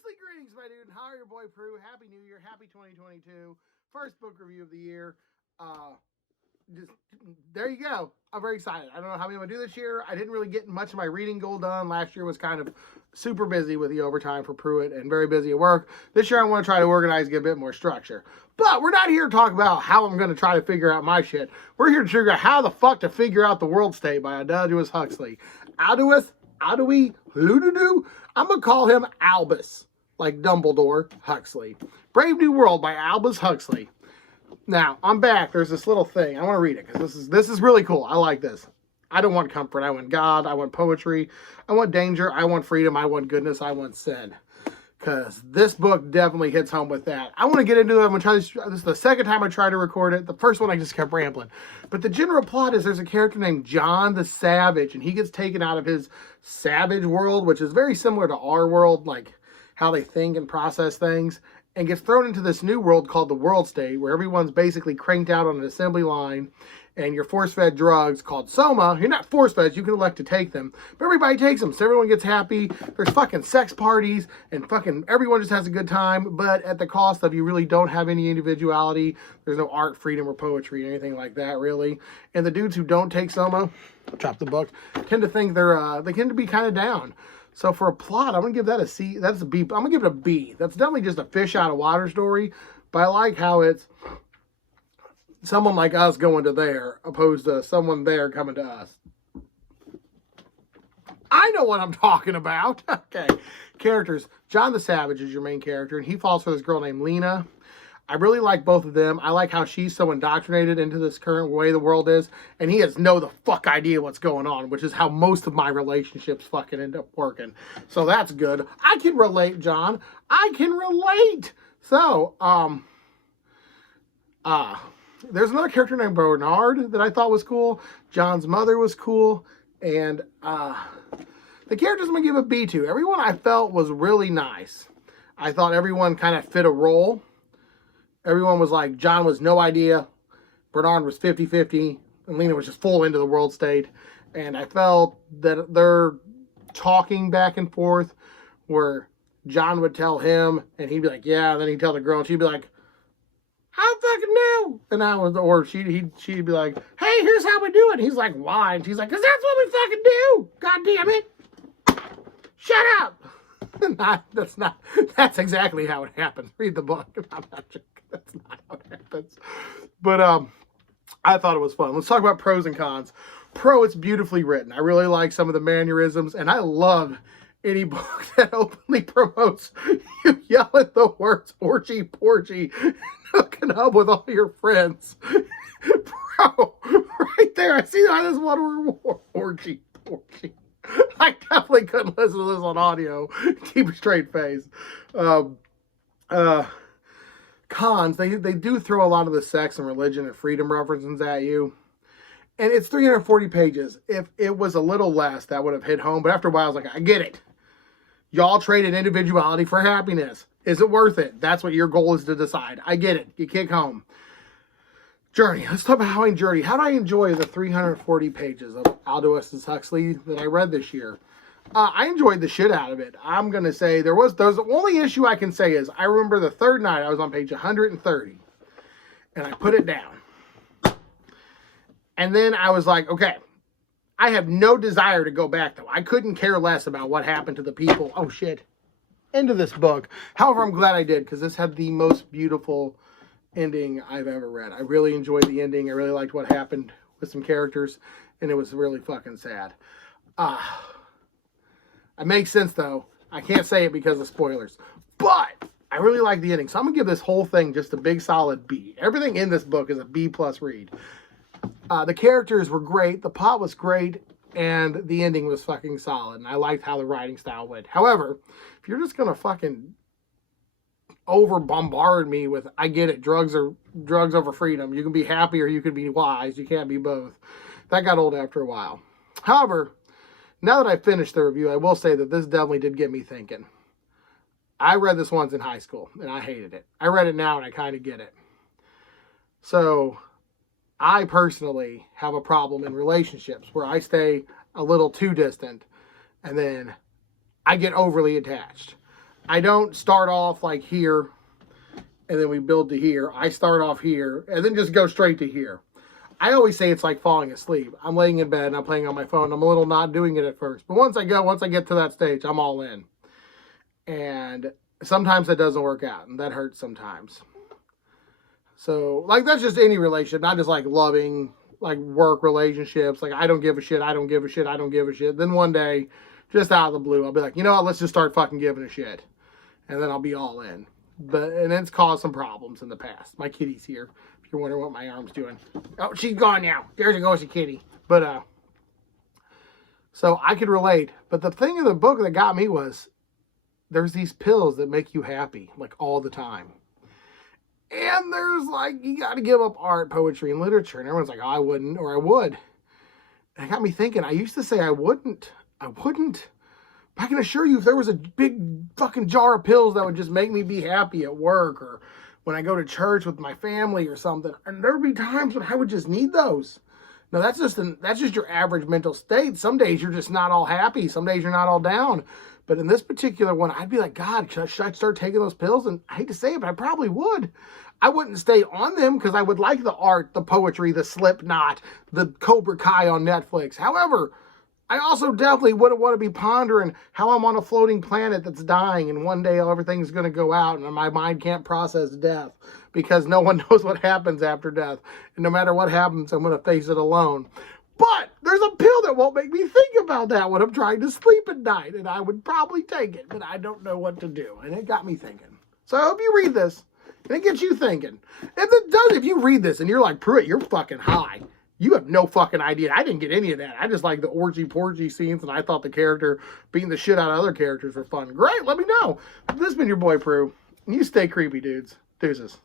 Huxley greetings, my dude. How are your boy Prue? Happy New Year. Happy 2022. First book review of the year. Just there you go. I'm very excited. I don't know how many I'm gonna do this year. I didn't really get much of my reading goal done. Last year was kind of super busy with the overtime for Pruitt and very busy at work. This year I want to try to organize, get a bit more structure. But we're not here to talk about how I'm going to try to figure out my shit. We're here to figure out how the fuck to figure out the world state by Aldous Huxley. Aldous, I'm gonna call him Albus, like Dumbledore Huxley. Brave New World by Aldous Huxley. Now, I'm back. There's this little thing. I want to read it because this is really cool. I like this. I don't want comfort. I want God. I want poetry. I want danger. I want freedom. I want goodness. I want sin. Because this book definitely hits home with that. I want to get into it. I'm going to try this. This is the second time I tried to record it. The first one I just kept rambling. But the general plot is there's a character named John the Savage, and he gets taken out of his savage world, which is very similar to our world, like how they think and process things, and gets thrown into this new world called the world state, where everyone's basically cranked out on an assembly line, and you're force-fed drugs called Soma. You're not force-fed, you can elect to take them, but everybody takes them, so everyone gets happy. There's fucking sex parties, and fucking everyone just has a good time, but at the cost of you really don't have any individuality. There's no art, freedom, or poetry, or anything like that, really. And the dudes who don't take Soma, drop the book, tend to think they tend to be kind of down. So for a plot, I'm going to give that a C. That's a B. I'm going to give it a B. That's definitely just a fish out of water story. But I like how it's someone like us going to there opposed to someone there coming to us. I know what I'm talking about. Okay. Characters. John the Savage is your main character, and he falls for this girl named Lena. I really like both of them. I like how she's so indoctrinated into this current way the world is, and he has no the fuck idea what's going on, which is how most of my relationships fucking end up working. So that's good. I can relate, John. I can relate. So, there's another character named Bernard that I thought was cool. John's mother was cool, and the characters I'm gonna give a B to. Everyone I felt was really nice. I thought everyone kind of fit a role. Everyone was like, John was no idea, Bernard was 50-50, and Lena was just full into the world state. And I felt that their talking back and forth, where John would tell him, and he'd be like, yeah, and then he'd tell the girl, and she'd be like, I fucking know. And I was, or she'd be like, hey, here's how we do it. And he's like, why? And she's like, because that's what we fucking do. God damn it. Shut up. That's exactly how it happens. Read the book. I'm not joking. That's not how it happens. But I thought it was fun. Let's talk about pros and cons. Pro, it's beautifully written. I really like some of the mannerisms, and I love any book that openly promotes you yell at the words orgy, porgy, hooking up with all your friends. Pro, right there. I see how this one word, orgy, porgy. I definitely couldn't listen to this on audio. Keep a straight face. Cons, they do throw a lot of the sex and religion and freedom references at you. And it's 340 pages. If it was a little less, that would have hit home. But after a while, I was like, I get it. Y'all traded individuality for happiness. Is it worth it? That's what your goal is to decide. I get it. You kick home. Journey. Let's talk about how I enjoy. How do I enjoy the 340 pages of Aldous Huxley that I read this year? I enjoyed the shit out of it. I'm going to say there's the only issue I can say is I remember the third night I was on page 130 and I put it down. And then I was like, okay, I have no desire to go back though. I couldn't care less about what happened to the people. Oh shit. End of this book. However, I'm glad I did because this had the most beautiful ending I've ever read. I really enjoyed the ending. I really liked what happened with some characters, and it was really fucking sad. It makes sense though. I can't say it because of spoilers, but I really like the ending. So I'm gonna give this whole thing just a big solid B. Everything in this book is a B+ read. The characters were great, the plot was great, and the ending was fucking solid. And I liked how the writing style went. However, if you're just gonna fucking over bombard me with, I get it, drugs over freedom. You can be happy or you can be wise. You can't be both. That got old after a while. However, now that I finished the review, I will say that this definitely did get me thinking. I read this once in high school, and I hated it. I read it now, and I kind of get it. So, I personally have a problem in relationships where I stay a little too distant, and then I get overly attached. I don't start off like here and then we build to here. I start off here and then just go straight to here. I always say it's like falling asleep. I'm laying in bed and I'm playing on my phone. I'm a little not doing it at first. But once I get to that stage, I'm all in. And sometimes that doesn't work out. And that hurts sometimes. So, like, that's just any relationship. Not just, like, loving, like, work relationships. Like, I don't give a shit. I don't give a shit. I don't give a shit. Then one day, just out of the blue, I'll be like, you know what? Let's just start fucking giving a shit. And then I'll be all in. And it's caused some problems in the past. My kitty's here. If you're wondering what my arm's doing. Oh, she's gone now. There she goes, the kitty. But, so I could relate. But the thing in the book that got me was there's these pills that make you happy, like, all the time. And there's, like, you got to give up art, poetry, and literature. And everyone's like, oh, I wouldn't, or I would. And it got me thinking, I used to say I wouldn't. I wouldn't. But I can assure you, if there was a big fucking jar of pills that would just make me be happy at work or when I go to church with my family or something, and there would be times when I would just need those. Now, that's just your average mental state. Some days you're just not all happy. Some days you're not all down. But in this particular one, I'd be like, God, should I start taking those pills? And I hate to say it, but I probably would. I wouldn't stay on them because I would like the art, the poetry, the Slipknot, the Cobra Kai on Netflix. However, I also definitely wouldn't want to be pondering how I'm on a floating planet that's dying and one day everything's going to go out and my mind can't process death because no one knows what happens after death. And no matter what happens, I'm going to face it alone. But there's a pill that won't make me think about that when I'm trying to sleep at night. And I would probably take it, but I don't know what to do. And it got me thinking. So I hope you read this and it gets you thinking. If you read this and you're like, Pruitt, you're fucking high. You have no fucking idea. I didn't get any of that. I just like the orgy-porgy scenes, and I thought the character beating the shit out of other characters were fun. Great, let me know. This has been your boy, Prue. You stay creepy, dudes. Deuces.